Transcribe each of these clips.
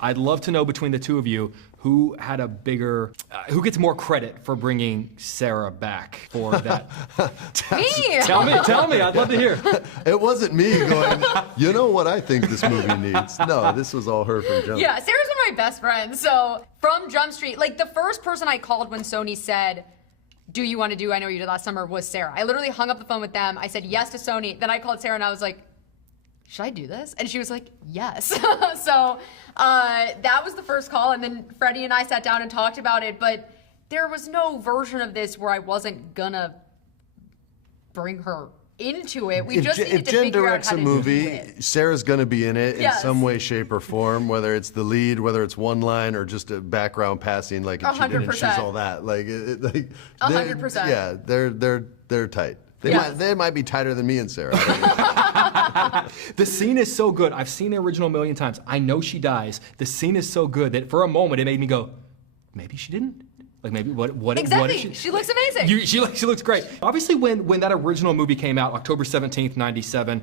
I'd love to know between the two of you who had a bigger, who gets more credit for bringing Sarah back for that. Me! Tell me, I'd love to hear. It wasn't me going, you know what I think this movie needs. No, this was all her from Jump. Yeah, Sarah's one of my best friends. So from Jump Street, like the first person I called when Sony said, do you want to do I Know You Did Last Summer was Sarah. I literally hung up the phone with them. I said yes to Sony. Then I called Sarah and I was like, should I do this? And she was like, yes. So that was the first call. And then Freddie and I sat down and talked about it. But there was no version of this where I wasn't gonna bring her into it. We just needed to Jen figure out directs how a to movie, do it. Sarah's going to be in it Yes. in some way, shape, or form, whether it's the lead, whether it's one line, or just a background passing like she did in She's 100%. All That. Like, 100%. Yeah, they're tight. They might be tighter than me and Sarah. The scene is so good. I've seen the original a million times. I know she dies. The scene is so good that for a moment it made me go, maybe she didn't. Like maybe what Exactly. if She looks amazing. She looks great. Obviously, when that original movie came out, October 17th, 97,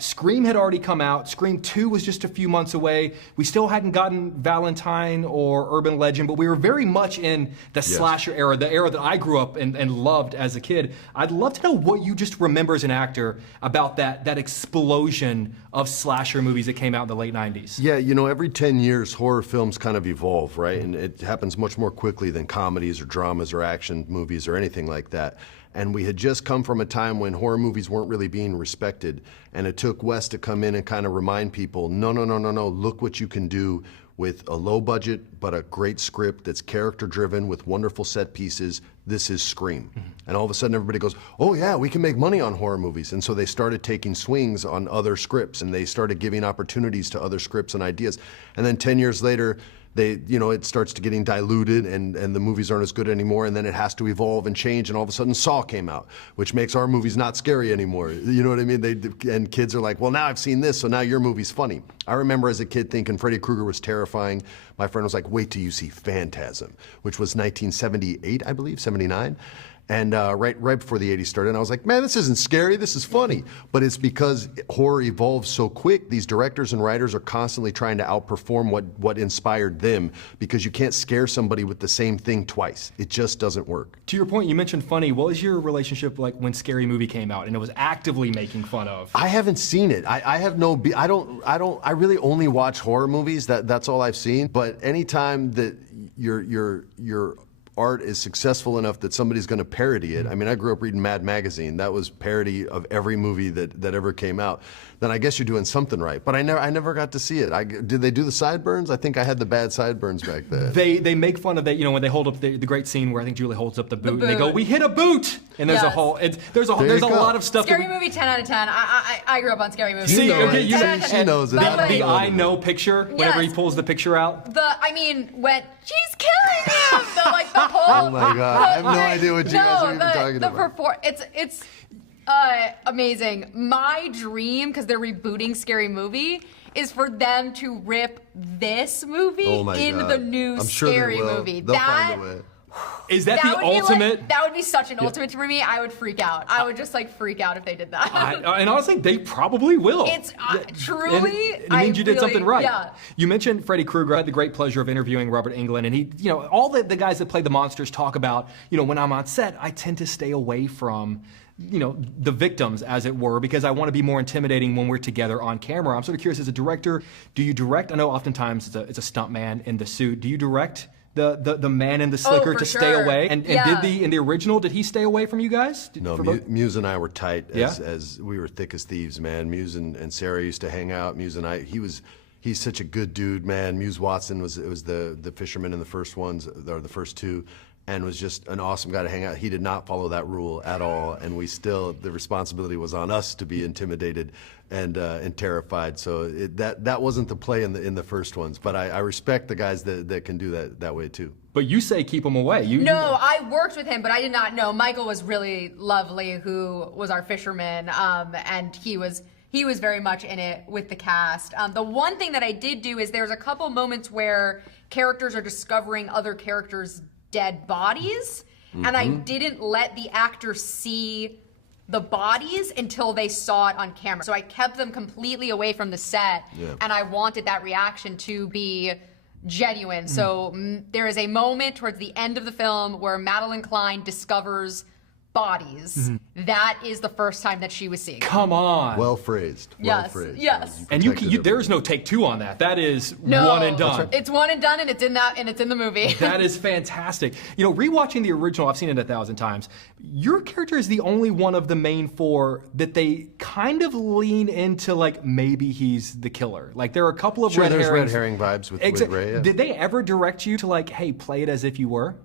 Scream had already come out. Scream 2 was just a few months away. We still hadn't gotten Valentine or Urban Legend, but we were very much in the slasher era, the era that I grew up and loved as a kid. I'd love to know what you just remember as an actor about that explosion of slasher movies that came out in the late 90s. Yeah, you know, every 10 years, horror films kind of evolve, right? And it happens much more quickly than comedies or dramas or action movies or anything like that. And we had just come from a time when horror movies weren't really being respected. And it took Wes to come in and kind of remind people, no, look what you can do with a low budget, but a great script that's character driven with wonderful set pieces. This is Scream. And all of a sudden everybody goes, oh yeah, we can make money on horror movies. And so they started taking swings on other scripts and they started giving opportunities to other scripts and ideas. And then 10 years later, it starts to getting diluted and the movies aren't as good anymore, and then it has to evolve and change, and all of a sudden Saw came out, which makes our movies not scary anymore. You know what I mean? And kids are like, well, now I've seen this, so now your movie's funny. I remember as a kid thinking Freddy Krueger was terrifying. My friend was like, wait till you see Phantasm, which was 1978, I believe, 79. And right before the 80s started, and I was like, man, this isn't scary, this is funny. But it's because horror evolves so quick, these directors and writers are constantly trying to outperform what inspired them, because you can't scare somebody with the same thing twice. It just doesn't work. To your point, you mentioned funny. What was your relationship like when Scary Movie came out and it was actively making fun of? I haven't seen it. I really only watch horror movies. That's all I've seen. But anytime that your art is successful enough that somebody's going to parody it. I mean, I grew up reading Mad Magazine. That was parody of every movie that ever came out. Then I guess you're doing something right. But I never got to see it. Did they do the sideburns? I think I had the bad sideburns back then. They make fun of that, you know, when they hold up the great scene where I think Julie holds up the boot and they go, we hit a boot! And there's a whole, there's a lot of stuff. Scary Movie 10 out of 10. I grew up on Scary Movie. See, okay, she knows it. The I know picture, whenever he pulls the picture out. When she's killing him! The whole... Oh my God, I have no idea what you guys are even talking about. It's amazing. My dream, because they're rebooting Scary Movie, is for them to rip this movie the new Scary Movie. They'll find a way. Is that the ultimate? That would be such an ultimate for me. I would freak out. I would just freak out if they did that. And honestly, they probably will. It's truly. It means you did something right. Yeah. You mentioned Freddy Krueger. I had the great pleasure of interviewing Robert Englund, and he, all the guys that play the monsters talk about, when I'm on set, I tend to stay away from the victims, as it were, because I want to be more intimidating when we're together on camera. I'm sort of curious, as a director, do you direct? I know oftentimes it's a stunt man in the suit. Do you direct the man in the slicker to stay away? And did in the original, did he stay away from you guys? No, Muse and I were tight as we were thick as thieves, man. Muse and Sarah used to hang out. Muse and I, he's such a good dude, man. Muse Watson was the fisherman in the first ones, or the first two, and was just an awesome guy to hang out. He did not follow that rule at all, and the responsibility was on us to be intimidated and terrified. So that wasn't the play in the first ones. But I respect the guys that can do that way too. But you say keep him away. No, I worked with him, but I did not know. Michael was really lovely, who was our fisherman, and he was very much in it with the cast. The one thing that I did do is there's a couple moments where characters are discovering other characters' dead bodies, and I didn't let the actors see the bodies until they saw it on camera. So I kept them completely away from the set, and I wanted that reaction to be genuine. So there is a moment towards the end of the film where Madeline Klein discovers bodies. That is the first time that she was seeing. Come on. Well phrased. Well Yes, phrased. yes. And there's no take two on that. That is No, one and done. It's one and done, and it's in the movie. That is fantastic. You know, rewatching the original, I've seen it 1,000 times. Your character is the only one of the main four that they kind of lean into, like, maybe he's the killer. Like, there are a couple of Sure, red there's herrings. red herring vibes with Ray. Yeah. Did they ever direct you to, like, hey, play it as if you were?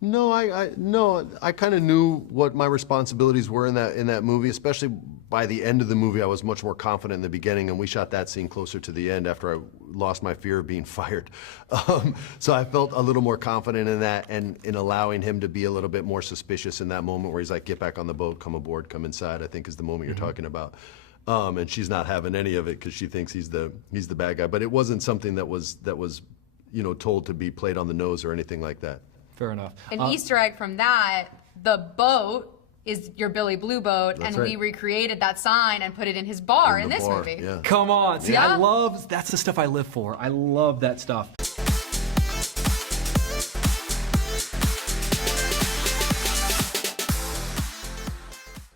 No, I kind of knew what my responsibilities were in that movie. Especially by the end of the movie, I was much more confident in the beginning, and we shot that scene closer to the end after I lost my fear of being fired. So I felt a little more confident in that, and in allowing him to be a little bit more suspicious in that moment where he's like, "Get back on the boat, come aboard, come inside." I think is the moment you're talking about. And she's not having any of it because she thinks he's the bad guy. But it wasn't something that was told to be played on the nose or anything like that. Fair enough. An Easter egg from that, the boat is your Billy Blue boat, That's and we right. recreated that sign and put it in his bar in the this bar, movie. yeah. Come on. See, Yeah. that's the stuff I live for. I love that stuff.